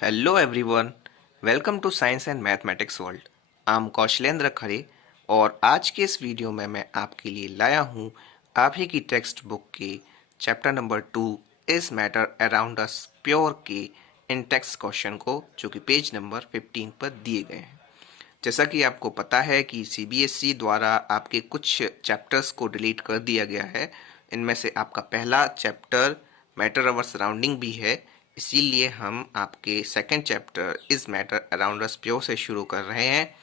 Hello everyone, welcome to Science and Mathematics World. I'm Kaushalendra खरे और आज के इस वीडियो में मैं आपके लिए लाया हूँ आप ही की टेक्स्ट बुक के chapter number 2 is matter around us pure के इन टेक्स्ट क्वेश्चन को जो कि पेज नंबर 15 पर दिए गए हैं। जैसा कि आपको पता है कि सीबीएसई द्वारा आपके कुछ चैप्टर्स को डिलीट कर दिया गया है। इनमें से आपका पहला चैप्टर मैटर अवर सराउंडिंग भी है, इसीलिए हम आपके second chapter is matter around us pure से शुरू कर रहे हैं।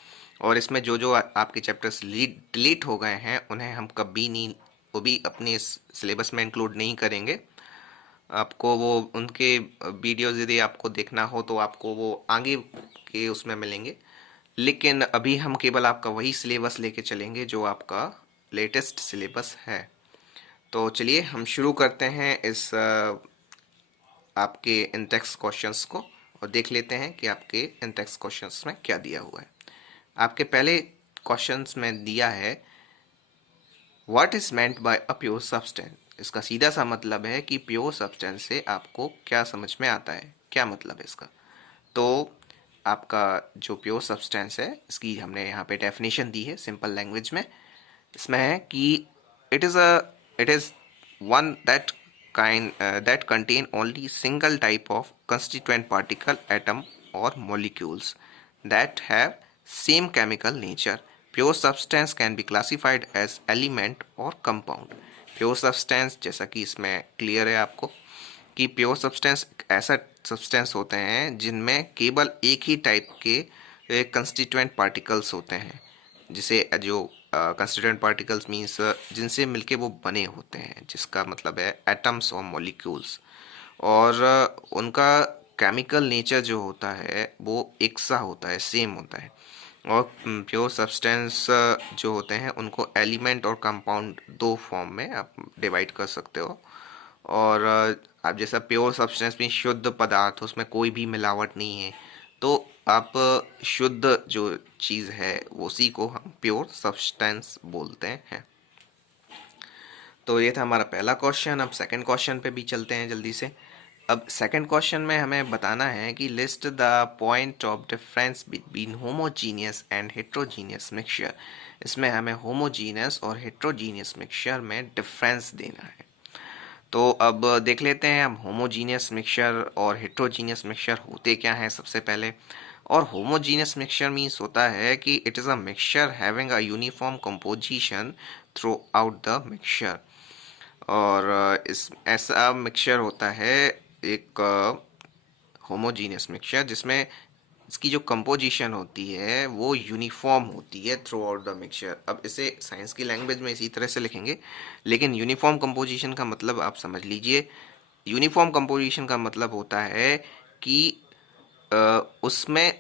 और इसमें जो जो आपके चैप्टर्स डिलीट हो गए हैं उन्हें हम कभी नहीं, वो भी अपने सिलेबस में इंक्लूड नहीं करेंगे। आपको वो उनके वीडियोज यदि आपको देखना हो तो आपको वो आगे के उसमें मिलेंगे, लेकिन अभी हम केवल आपका वही सिलेबस लेके चलेंगे जो आपका लेटेस्ट सिलेबस है। तो चलिए हम शुरू करते हैं इस आपके इन टेक्स्ट क्वेश्चंस को और देख लेते हैं कि आपके इन टेक्स्ट क्वेश्चंस में क्या दिया हुआ है। आपके पहले क्वेश्चंस में दिया है what is meant by a pure substance. इसका सीधा सा मतलब है कि प्योर सब्सटेंस से आपको क्या समझ में आता है, क्या मतलब है इसका। तो आपका जो प्योर सब्सटेंस है इसकी हमने यहाँ पे डेफिनेशन दी है सिंपल लैंग्वेज में। इसमें है कि it is it is one that contain only single type of constituent particle atom और molecules that have same chemical nature. Pure substance can be classified as element और कंपाउंड। प्योर सब्सटेंस जैसा कि इसमें clear है आपको कि pure substance ऐसा substance होते हैं जिनमें केवल एक ही टाइप के कंस्टिट्यूएंट पार्टिकल्स होते हैं, जिसे जो कंस्टिट्यूएंट पार्टिकल्स मीन्स जिनसे मिलके वो बने होते हैं, जिसका मतलब है एटम्स और मॉलिक्यूल्स। और उनका केमिकल नेचर जो होता है वो एक सा होता है, सेम होता है। और प्योर सब्सटेंस जो होते हैं उनको एलिमेंट और कंपाउंड दो फॉर्म में आप डिवाइड कर सकते हो। और आप जैसा प्योर सब्सटेंस में शुद्ध पदार्थ, उसमें कोई भी मिलावट नहीं है, तो आप शुद्ध जो चीज़ है उसी को हम प्योर सब्सटेंस बोलते हैं। तो ये था हमारा पहला क्वेश्चन। अब सेकंड क्वेश्चन पे भी चलते हैं जल्दी से। अब सेकंड क्वेश्चन में हमें बताना है कि list the point of difference between homogeneous and heterogeneous mixture. इसमें हमें होमोजीनियस और हेट्रोजीनियस मिक्सचर में डिफरेंस देना है। तो अब देख लेते हैं हम होमोजीनियस मिक्सचर और हेट्रोजीनियस मिक्सचर होते क्या हैं सबसे पहले। और होमोजीनियस मिक्सचर मीन्स होता है कि it is a mixture having a uniform composition through out the mixture. और इस ऐसा मिक्सचर होता है एक होमोजीनियस मिक्सचर जिसमें इसकी जो कंपोजिशन होती है वो यूनिफॉर्म होती है थ्रू आउट द मिक्सचर। अब इसे साइंस की लैंग्वेज में इसी तरह से लिखेंगे, लेकिन यूनिफॉर्म कंपोजिशन का मतलब आप समझ लीजिए। यूनिफॉर्म कंपोजिशन का मतलब होता है कि उसमें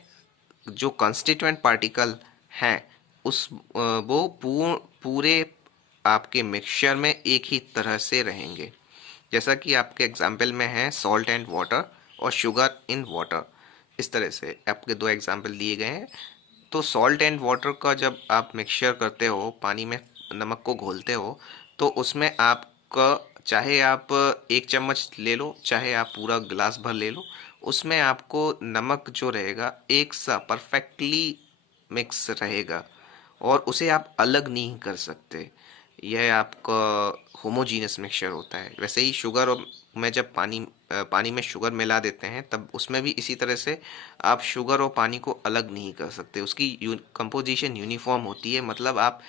जो कॉन्स्टिट्यूएंट पार्टिकल हैं वो पूरे आपके मिक्सचर में एक ही तरह से रहेंगे। जैसा कि आपके एग्जाम्पल में है सॉल्ट एंड वाटर और शुगर इन वाटर, इस तरह से आपके दो एग्जाम्पल दिए गए हैं। तो सॉल्ट एंड वाटर का जब आप मिक्सचर करते हो, पानी में नमक को घोलते हो, तो उसमें आपका चाहे आप एक चम्मच ले लो चाहे आप पूरा गिलास भर ले लो, उसमें आपको नमक जो रहेगा एक सा परफेक्टली मिक्स रहेगा और उसे आप अलग नहीं कर सकते। यह आपका होमोजीनियस मिक्सचर होता है। वैसे ही शुगर में जब पानी में शुगर मिला देते हैं तब उसमें भी इसी तरह से आप शुगर और पानी को अलग नहीं कर सकते। उसकी कंपोजिशन यूनिफॉर्म होती है, मतलब आप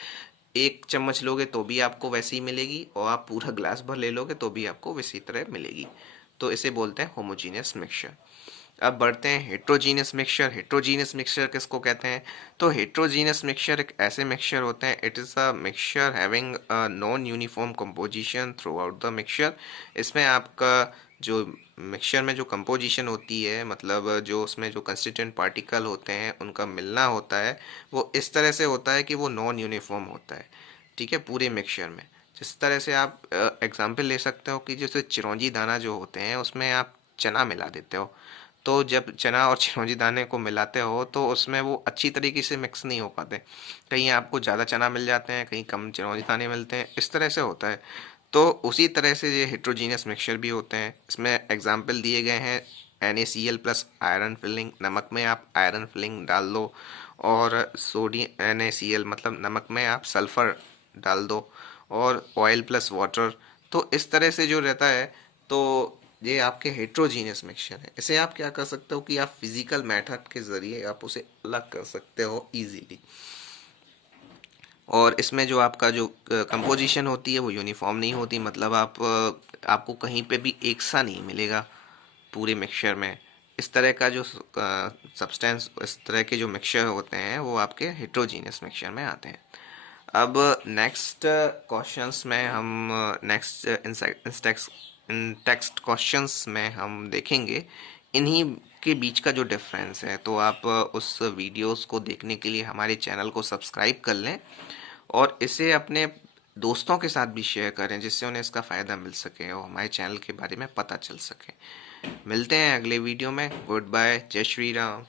एक चम्मच लोगे तो भी आपको वैसे ही मिलेगी और आप पूरा ग्लास भर ले लोगे तो भी आपको वैसी तरह मिलेगी। तो इसे बोलते हैं होमोजीनियस मिक्सचर। अब बढ़ते हैं हेट्रोजीनियस मिक्सचर। हेट्रोजीनियस मिक्सचर किसको कहते हैं? तो हेट्रोजीनियस मिक्सचर एक ऐसे मिक्सचर होते हैं, it is a mixture having a non uniform composition through out the mixture. इसमें आपका जो मिक्सचर में जो कंपोजिशन होती है, मतलब जो उसमें जो कंस्टिट्यूएंट पार्टिकल होते हैं उनका मिलना होता है, वो इस तरह से होता है कि वो नॉन यूनिफॉर्म होता है। ठीक है, पूरे मिक्सचर में। जिस तरह से आप एग्जांपल ले सकते हो कि जैसे चिरौंजी दाना जो होते हैं उसमें आप चना मिला देते हो, तो जब चना और चिरौंजी दाने को मिलाते हो तो उसमें वो अच्छी तरीके से मिक्स नहीं हो पाते। कहीं आपको ज़्यादा चना मिल जाते हैं, कहीं कम चिरौंजी दाने मिलते हैं, इस तरह से होता है। तो उसी तरह से ये हेट्रोजीनियस मिक्सचर भी होते हैं। इसमें एग्जाम्पल दिए गए हैं NaCl प्लस आयरन फिलिंग, नमक में आप आयरन फिलिंग डाल दो, और सोडियम NaCl मतलब नमक में आप सल्फर डाल दो, और ऑयल प्लस वाटर। तो इस तरह से जो रहता है, तो ये आपके हेट्रोजीनियस मिक्सचर है। इसे आप क्या कर सकते हो कि आप फिजिकल मेथड के ज़रिए आप उसे अलग कर सकते हो इजीली। और इसमें जो आपका जो कंपोजिशन होती है वो यूनिफॉर्म नहीं होती, मतलब आपको कहीं पे भी एक सा नहीं मिलेगा पूरे मिक्सचर में। इस तरह का जो सब्सटेंस, इस तरह के जो मिक्सचर होते हैं वो आपके हेट्रोजीनियस मिक्सचर में आते हैं। अब नेक्स्ट क्वेश्चंस में हम नेक्स्ट इन टेक्स्ट क्वेश्चंस में हम देखेंगे इन्हीं के बीच का जो डिफरेंस है। तो आप उस वीडियोस को देखने के लिए हमारे चैनल को सब्सक्राइब कर लें, और इसे अपने दोस्तों के साथ भी शेयर करें, जिससे उन्हें इसका फ़ायदा मिल सके और हमारे चैनल के बारे में पता चल सके। मिलते हैं अगले वीडियो में। गुड बाय, जय श्री राम।